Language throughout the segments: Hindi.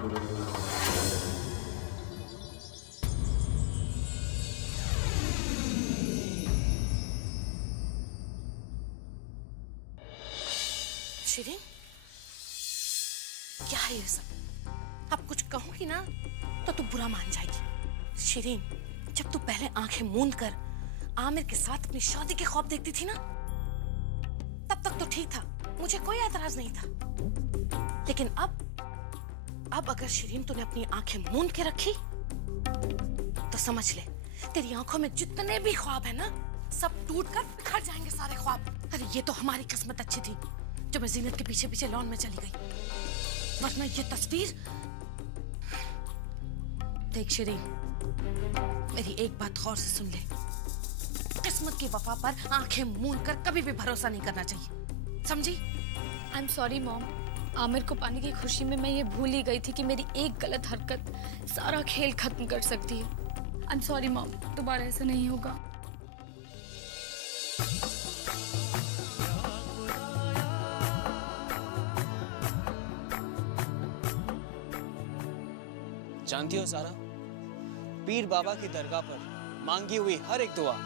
शिरीन, क्या है ये सब? अब कुछ कहूंगी ना तो तू बुरा मान जाएगी। शिरीन, जब तू पहले आंखें मूंद कर आमिर के साथ अपनी शादी के ख्वाब देखती थी ना, तब तक तो ठीक था, मुझे कोई एतराज नहीं था। लेकिन अब अगर शिरीन तूने अपनी आंखें मूंद के रखी तो समझ ले, तेरी आंखों में जितने भी ख्वाब है ना, सब टूटकर बिखर जाएंगे सारे ख्वाब। अरे ये तो हमारी किस्मत अच्छी थी जो मैं जीनत के पीछे पीछे लॉन में चली गई, वरना ये तस्वीर। देख शिरीन, मेरी एक बात गौर से सुन ले, किस्मत की वफा पर आंखें मूंद कर कभी भी भरोसा नहीं करना चाहिए, समझी? I am sorry mom, Aamir को पाने की खुशी में मैं ये भूल ही गई थी कि मेरी एक गलत हरकत सारा खेल खत्म कर सकती है। आई एम सॉरी मॉम, दोबारा ऐसा नहीं होगा। जानती हो सारा, पीर बाबा की दरगाह पर मांगी हुई हर एक दुआ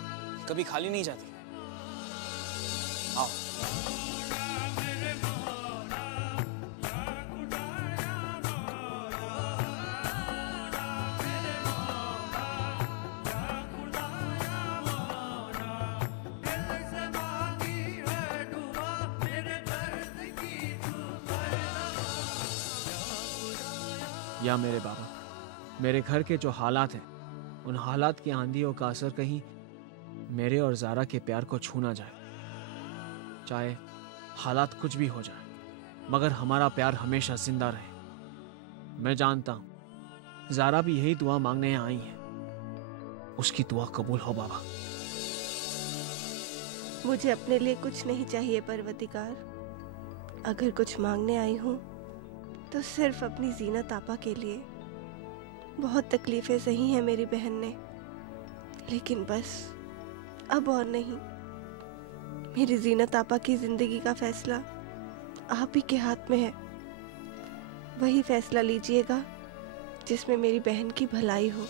कभी खाली नहीं जाती। आओ। या मेरे बाबा, मेरे घर के जो हालात हैं, उन हालात की आंधियों का असर कहीं मेरे और ज़ारा के प्यार को छू ना जाए। चाहे हालात कुछ भी हो जाए, मगर हमारा प्यार हमेशा जिंदा रहे। मैं जानता हूं ज़ारा भी यही दुआ मांगने यहाँ आई है। उसकी दुआ कबूल हो बाबा। मुझे अपने लिए कुछ नहीं चाहिए परवरदिगार। अगर कुछ मांगने आई हूँ तो सिर्फ अपनी जीनत आपा के लिए। बहुत तकलीफें सही हैं मेरी बहन ने, लेकिन बस अब और नहीं। मेरी जीनत आपा की जिंदगी का फैसला आप ही के हाथ में है। वही फैसला लीजिएगा जिसमें मेरी बहन की भलाई हो।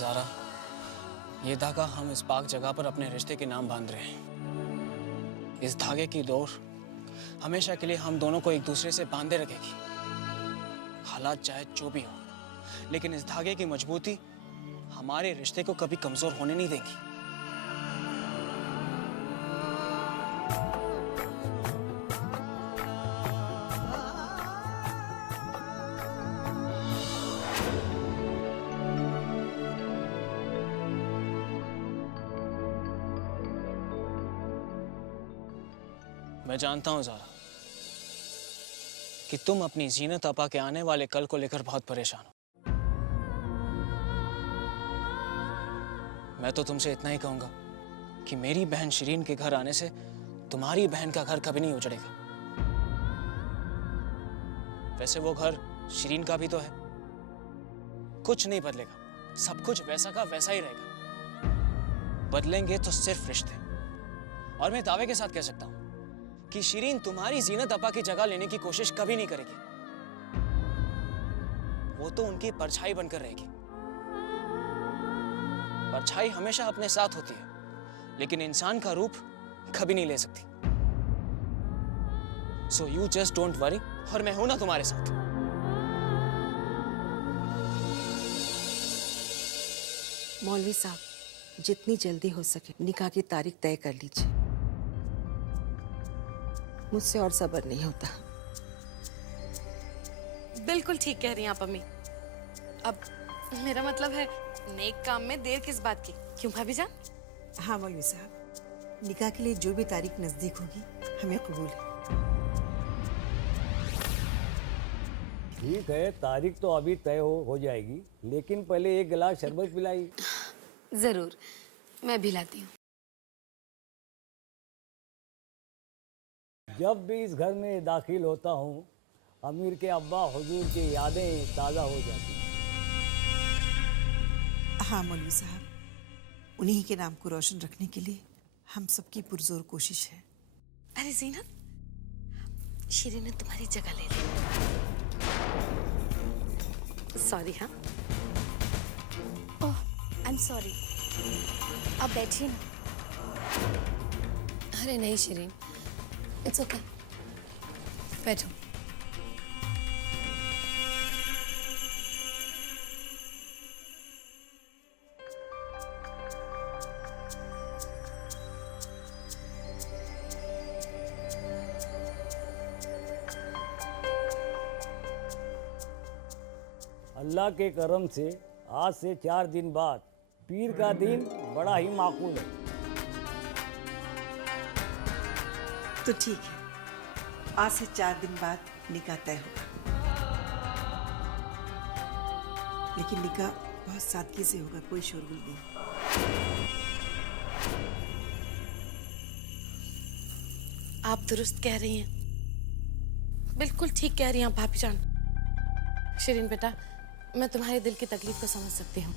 ज़ारा, ये धागा हम इस पाक जगह पर अपने रिश्ते के नाम बांध रहे हैं। इस धागे की डोर हमेशा के लिए हम दोनों को एक दूसरे से बांधे रखेगी। हालात चाहे जो भी हो, लेकिन इस धागे की मजबूती हमारे रिश्ते को कभी कमजोर होने नहीं देगी। मैं जानता हूं ज़ारा कि तुम अपनी जीनत आपा के आने वाले कल को लेकर बहुत परेशान हो। मैं तो तुमसे इतना ही कहूंगा कि मेरी बहन शिरीन के घर आने से तुम्हारी बहन का घर कभी नहीं उजड़ेगा। वैसे वो घर शिरीन का भी तो है। कुछ नहीं बदलेगा, सब कुछ वैसा का वैसा ही रहेगा। बदलेंगे तो सिर्फ रिश्ते। और मैं दावे के साथ कह सकता हूं कि शिरीन तुम्हारी जीनत आपा की जगह लेने की कोशिश कभी नहीं करेगी। वो तो उनकी परछाई बनकर रहेगी। परछाई हमेशा अपने साथ होती है, लेकिन इंसान का रूप कभी नहीं ले सकती। So you just don't worry, और मैं हूं ना तुम्हारे साथ। मौलवी साहब, जितनी जल्दी हो सके निकाह की तारीख तय कर लीजिए। मुझसे और सब्र नहीं होता। बिल्कुल ठीक कह रही हैं आप अम्मी। अब मेरा मतलब है नेक काम में देर किस बात की, क्यों भाभी जान? हाँ मौलवी साहब, निकाह के लिए जो भी तारीख नजदीक होगी हमें कबूल है। ठीक है, तारीख तो अभी तय हो जाएगी, लेकिन पहले एक गिलास शरबत पिलाई। जरूर, मैं भी लाती हूँ। जब भी इस घर में दाखिल होता हूँ, अमीर के अब्बा हुजूर की यादें ताज़ा हो जाती हैं। हाँ मौलवी साहब, उन्हीं के नाम को रोशन रखने के लिए हम सबकी पुरजोर कोशिश है। अरे जीनत, शीरीन ने तुम्हारी जगह ले ली। सॉरी। हाँ, ओह, आई एम सॉरी। आप बैठिए ना। अरे नहीं शीरीन, इट्स ओके, बैठो। अल्लाह के करम से आज से 4 दिन बाद पीर का दिन बड़ा ही माकूल है। तो ठीक है, आज से 4 दिन बाद निकाह तय होगा, लेकिन निकाह बहुत सादगी से होगा, कोई शोरगुल नहीं। आप दुरुस्त कह रही हैं, बिल्कुल ठीक कह रही हैं आप भाभी जान। शीरीन बेटा, मैं तुम्हारे दिल की तकलीफ को समझ सकती हूँ।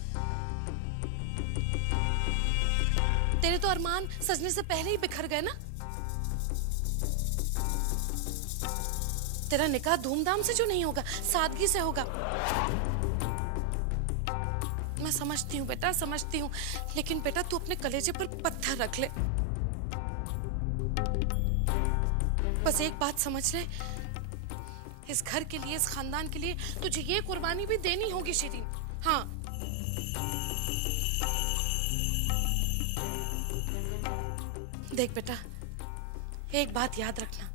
तेरे तो अरमान सजने से पहले ही बिखर गए ना। तेरा निकाह धूमधाम से जो नहीं होगा, सादगी से होगा। मैं समझती हूँ बेटा, समझती हूँ, लेकिन बेटा तू अपने कलेजे पर पत्थर रख ले। बस एक बात समझ ले, इस घर के लिए, इस खानदान के लिए तुझे ये कुर्बानी भी देनी होगी शीरीन। हाँ, देख बेटा, एक बात याद रखना,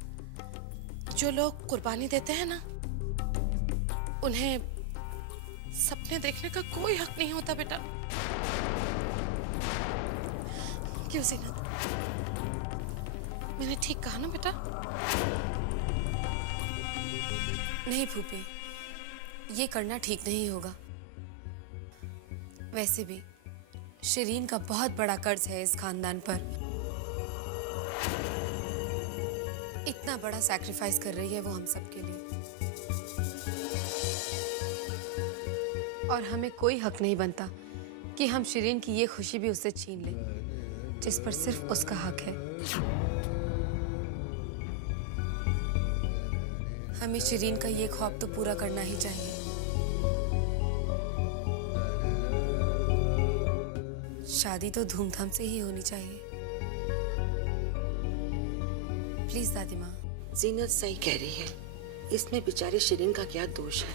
जो लोग कुर्बानी देते हैं ना, उन्हें सपने देखने का कोई हक नहीं होता बेटा। क्यों जीनत, मैंने ठीक कहा ना बेटा? नहीं फूफी, ये करना ठीक नहीं होगा। वैसे भी शीरीन का बहुत बड़ा कर्ज है इस खानदान पर। इतना बड़ा सैक्रिफाइस कर रही है वो हम सबके लिए, और हमें कोई हक नहीं बनता कि हम शीरीन की ये खुशी भी उससे छीन लें, जिस पर सिर्फ उसका हक है। हमें शीरीन का ये ख्वाब तो पूरा करना ही चाहिए। शादी तो धूमधाम से ही होनी चाहिए। प्लीज दादी माँ। जीनत सही कह रही है, इसमें बेचारी शीरीन का क्या दोष है।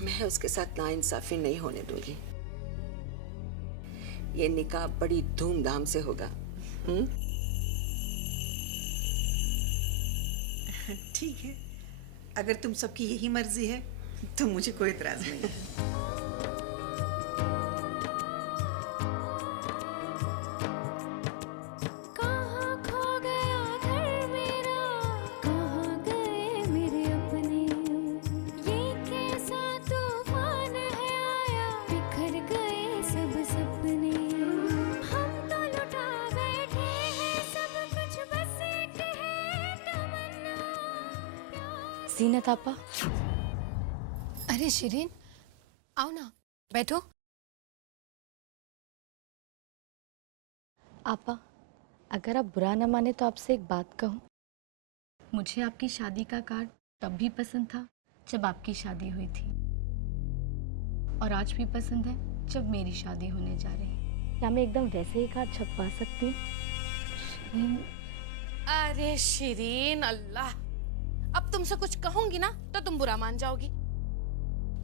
मैं उसके साथ नाइंसाफी नहीं होने दूंगी। ये निकाह बड़ी धूमधाम से होगा। ठीक है, अगर तुम सबकी यही मर्जी है तो मुझे कोई इतराज नहीं है। कहाँ खो गया घर मेरा, कहाँ गए मेरे अपने, ये कैसा तूफान है आया, बिखर गए सब सपने। हम तो लुटा बैठे हैं सब कुछ, बस एक है तमन्ना। जीनत आपा। अरे शीरीन, आओ ना, बैठो। आपा, अगर आप बुरा न माने तो आपसे एक बात कहूँ। मुझे आपकी शादी का कार्ड तब भी पसंद था जब आपकी शादी हुई थी, और आज भी पसंद है जब मेरी शादी होने जा रही है। क्या मैं एकदम वैसे ही कार्ड छपवा सकती हूँ? अरे शीरीन, अल्लाह, अब तुमसे कुछ कहूंगी ना तो तुम बुरा मान जाओगी।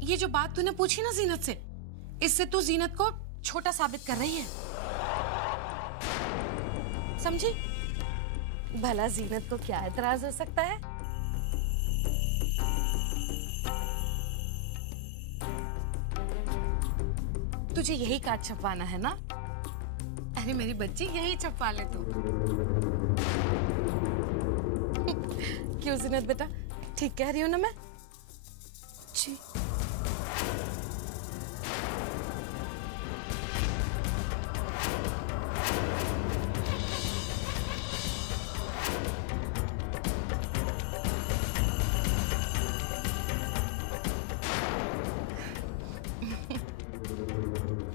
ये जो बात तूने पूछी ना जीनत से, इससे तू जीनत को छोटा साबित कर रही है, समझी? भला जीनत को क्या एतराज हो सकता है? तुझे यही कार्ड छपवाना है ना? अरे मेरी बच्ची, यही छपवा ले तू। क्यों जिनत बेटा, ठीक कह रही हूँ ना मैं? जी।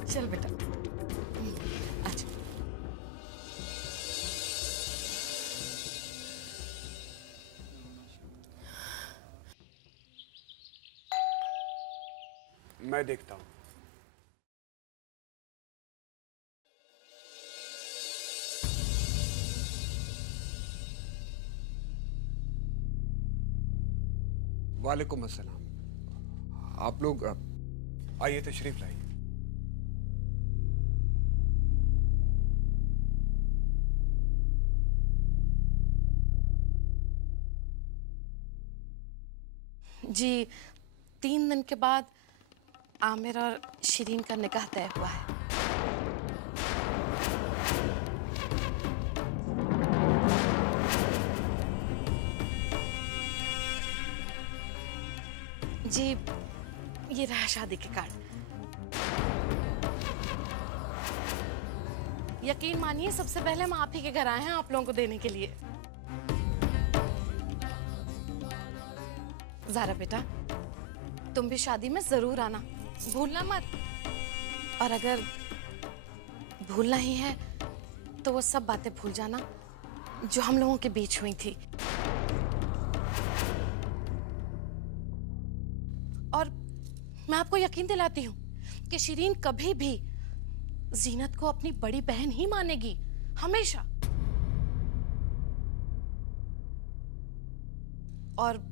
चल बेटा, अच्छा। मैं देखता हूँ। वालेकुम अस्सलाम। आप लोग आइए, तशरीफ लाइए। जी, 3 दिन के बाद आमिर और शिरीन का निकाह तय हुआ है। जी, ये रहा शादी के कार्ड। यकीन मानिए, सबसे पहले हम आप ही के घर आए हैं आप लोगों को देने के लिए। ज़ारा बेटा, तुम भी शादी में जरूर आना, भूलना मत। और अगर भूलना ही है तो वो सब बातें भूल जाना जो हम लोगों के बीच हुई थी। और मैं आपको यकीन दिलाती हूँ कि शिरीन कभी भी जीनत को अपनी बड़ी बहन ही मानेगी, हमेशा। और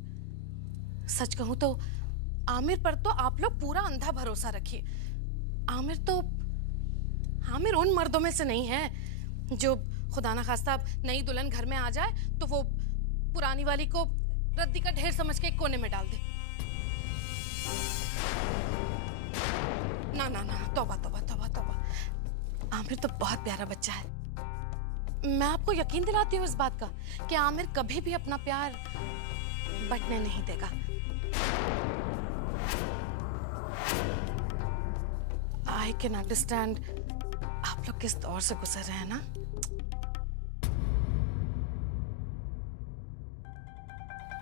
सच कहूं तो आमिर पर तो आप लोग पूरा अंधा भरोसा रखिए। आमिर उन मर्दों में से नहीं है जो खुदा ना खास्ता नई दुल्हन घर में आ जाए तो वो पुरानी वाली को रद्दी का ढेर समझ के एक कोने में डाल दे। ना ना ना, तौबा तौबा तौबा तौबा। आमिर तो बहुत प्यारा बच्चा है। मैं आपको यकीन दिलाती हूँ इस बात का कि आमिर कभी भी अपना प्यार बंटने नहीं देगा। आई कैन अंडरस्टैंड आप लोग किस दौर से गुजर रहे हैं ना।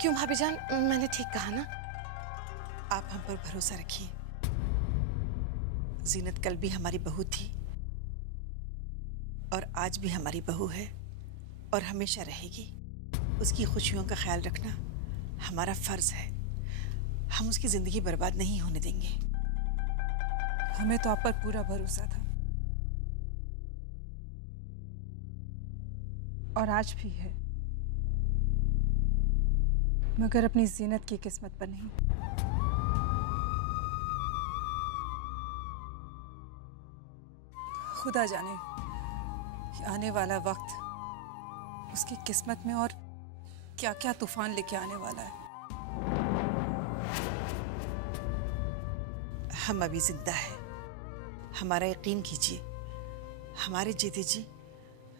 क्यों भाभी जान, मैंने ठीक कहा ना? आप हम पर भरोसा रखिए। जीनत कल भी हमारी बहू थी और आज भी हमारी बहू है और हमेशा रहेगी। उसकी खुशियों का ख्याल रखना हमारा फर्ज है। हम उसकी जिंदगी बर्बाद नहीं होने देंगे। हमें तो आप पर पूरा भरोसा था और आज भी है, मगर अपनी जीनत की किस्मत पर नहीं। खुदा जाने कि आने वाला वक्त उसकी किस्मत में और क्या क्या तूफान लेके आने वाला है। हम अभी जिंदा है, हमारा यकीन कीजिए। हमारे जीते जी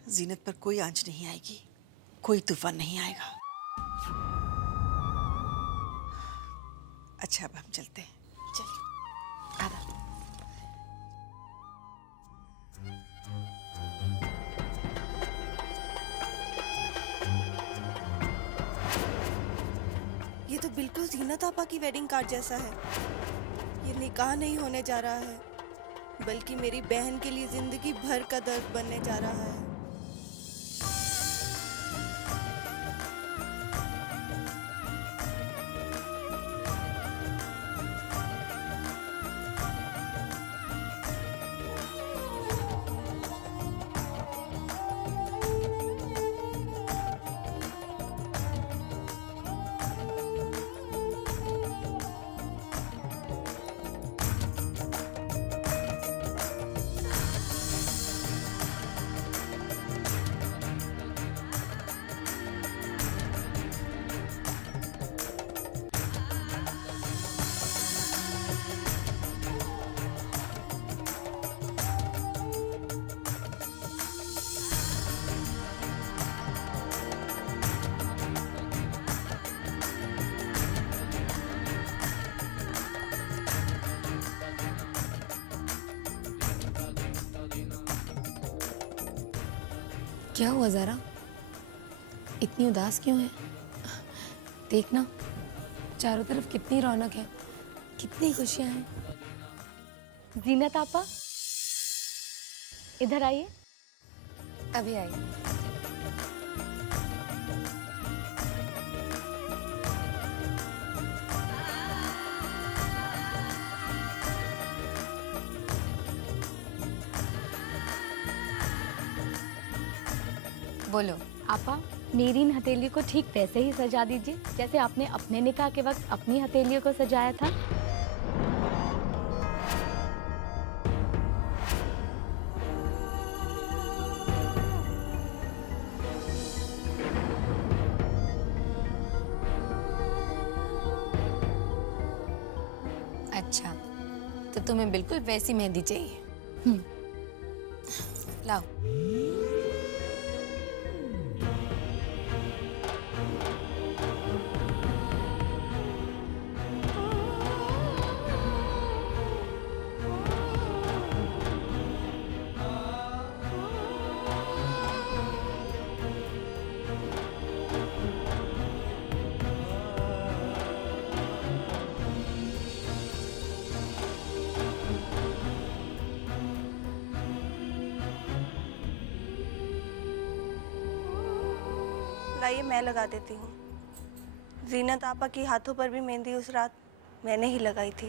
जीनत पर कोई आंच नहीं आएगी, कोई तूफान नहीं आएगा। अच्छा, अब हम चलते हैं। चलिए, आदा। ये तो बिल्कुल जीनत आपा की वेडिंग कार्ड जैसा है। ये निकाह नहीं होने जा रहा है, बल्कि मेरी बहन के लिए जिंदगी भर का दर्द बनने जा रहा है। क्या हुआ ज़ारा? इतनी उदास क्यों है? देखना, चारों तरफ कितनी रौनक है, कितनी खुशियां हैं। जीनत आपा, इधर आइए। अभी आई। बोलो। आपा, मेरी इन हथेली को ठीक वैसे ही सजा दीजिए जैसे आपने अपने निकाह के वक्त अपनी हथेलियों को सजाया था। अच्छा, तो तुम्हें बिल्कुल वैसी मेहंदी चाहिए। लाओ। लाइए मैं लगा देती हूँ। जीनत आपा की हाथों पर भी मेहंदी उस रात मैंने ही लगाई थी।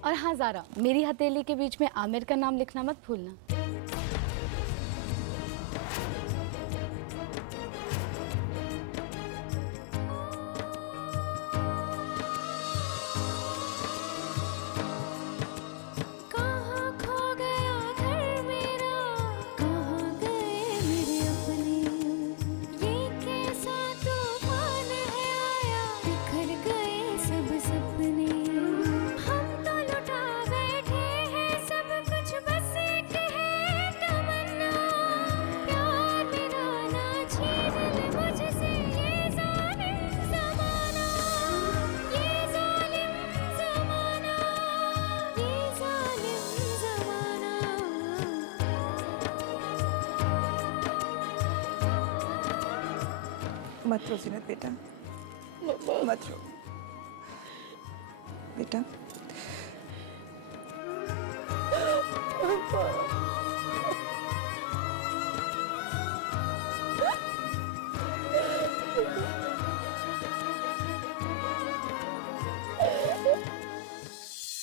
और हाँ ज़ारा, मेरी हथेली के बीच में आमिर का नाम लिखना मत भूलना। मत रो जीनत बेटा, मत रो बेटा।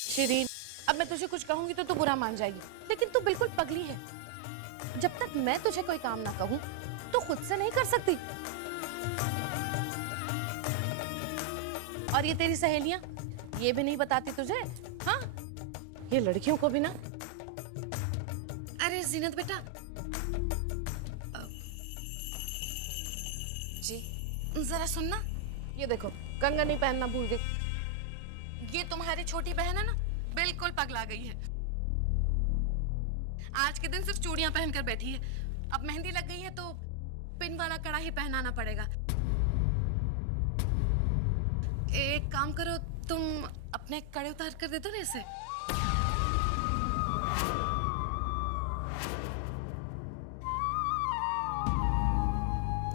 शिरीन, अब मैं तुझे कुछ कहूंगी तो तू बुरा मान जाएगी, लेकिन तू बिल्कुल पगली है। जब तक मैं तुझे कोई काम ना कहूं तो खुद से नहीं कर सकती। और ये तेरी सहेलियां ये भी नहीं बताती तुझे? हाँ, ये लड़कियों को भी ना। अरे जीनत बेटा, जी जरा सुनना। ये देखो, कंगन नहीं पहनना भूल गई। ये तुम्हारी छोटी बहन है ना, बिल्कुल पगला गई है। आज के दिन सिर्फ चूड़ियां पहनकर बैठी है। अब मेहंदी लग गई है तो पिन वाला कड़ा ही पहनाना पड़ेगा। एक काम करो, तुम अपने कड़े उतार कर दे दो ना इसे।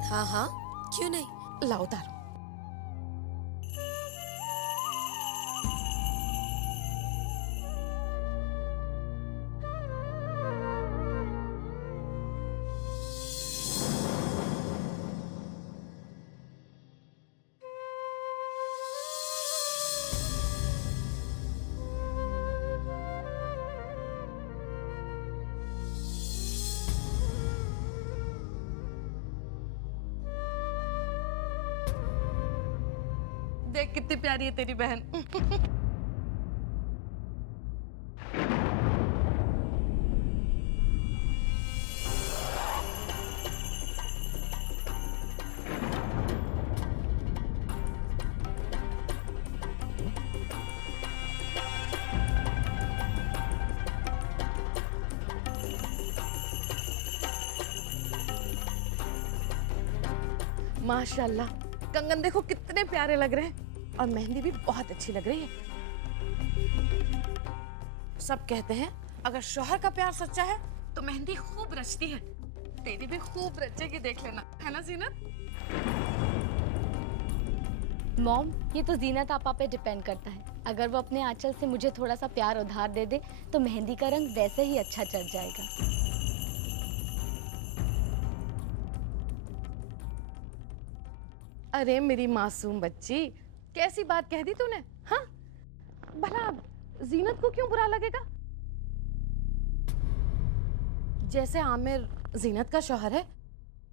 हाँ हाँ, क्यों नहीं, लाओ उतारो। देख कितनी प्यारी है तेरी बहन। माशाल्लाह, कंगन देखो कितने प्यारे लग रहे हैं और मेहंदी भी बहुत अच्छी लग रही है। सब कहते हैं अगर शौहर का प्यार सच्चा है तो मेहंदी खूब रचती है, तेरी भी खूब रचेगी, देख लेना, है ना जीनत? मॉम, ये तो जीनत आपा पे डिपेंड करता है। अगर वो अपने आंचल से मुझे थोड़ा सा प्यार उधार दे दे तो मेहंदी का रंग वैसे ही अच्छा चढ़ जाएगा। अरे मेरी मासूम बच्ची, कैसी बात कह दी तूने? हाँ, भला जीनत को क्यों बुरा लगेगा? जैसे आमिर जीनत का शौहर है,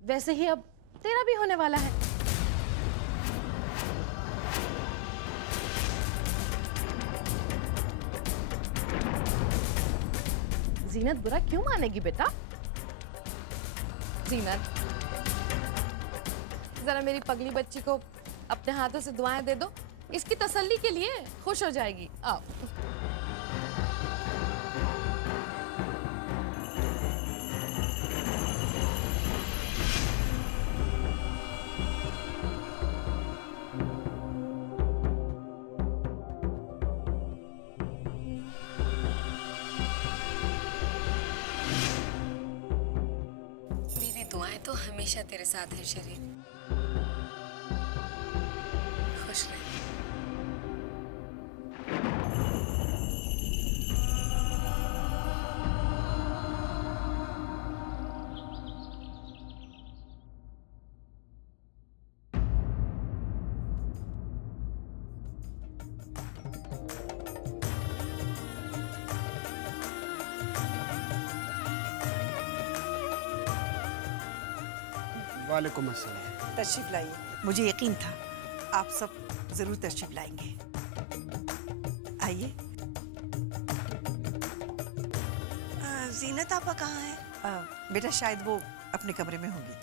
वैसे ही अब तेरा भी होने वाला है। जीनत बुरा क्यों मानेगी बेटा? जीनत, जरा मेरी पगली बच्ची को अपने हाथों से दुआएं दे दो, इसकी तसल्ली के लिए खुश हो जाएगी। आओ। मेरी दुआएं तो हमेशा तेरे साथ है शरीर। खुश रह। वालेकुम अस्सलाम। तशरीफ लाइए, मुझे यकीन था आप सब जरूर तशरीफ लाएंगे। आइए। जीनत आपा कहाँ है? बेटा शायद वो अपने कमरे में होगी।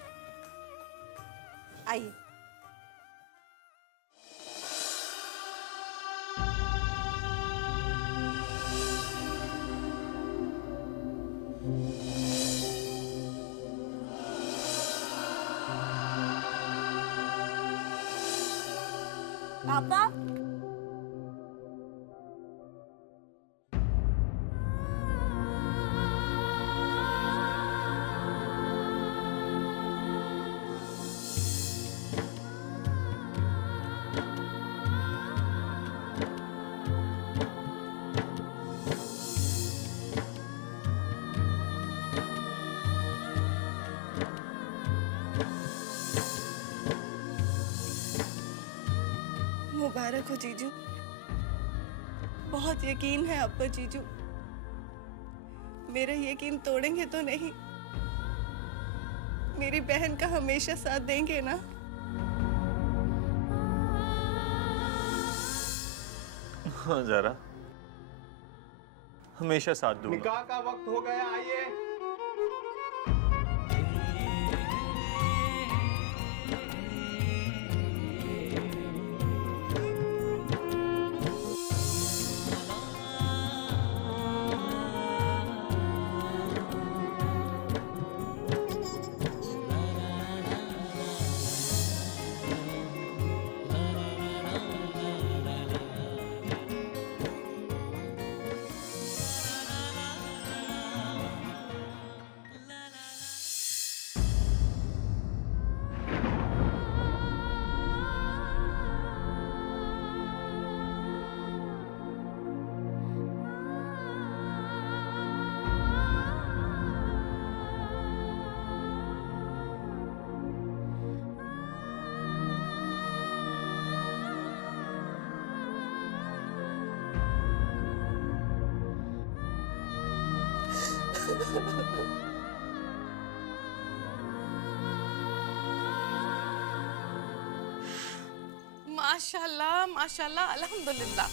आइए। पापा, मुबारक हो जीजू। बहुत यकीन है आप पर जीजू। मेरा यकीन तोड़ेंगे तो नहीं? मेरी बहन का हमेशा साथ देंगे ना? हाँ जरा, हमेशा साथ दूंगा। निकाह का वक्त हो गया, आइए। माशाल्लाह माशाल्लाह, अल्हम्दुलिल्लाह।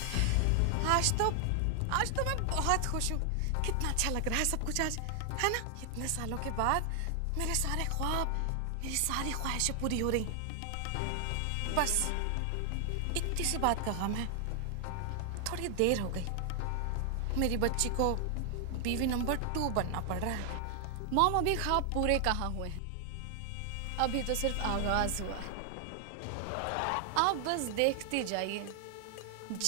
आज तो मैं बहुत खुश हूँ। कितना अच्छा लग रहा है सब कुछ आज, है ना? इतने सालों के बाद मेरे सारे ख्वाब, मेरी सारी ख्वाहिशें पूरी हो रही। बस इतनी सी बात का गम है, थोड़ी देर हो गई। मेरी बच्ची को बीवी नंबर 2 बनना पड़ रहा है। मॉम, अभी ख्वाब पूरे कहाँ हुए हैं? अभी तो सिर्फ आगाज हुआ है। आप बस देखती जाइए,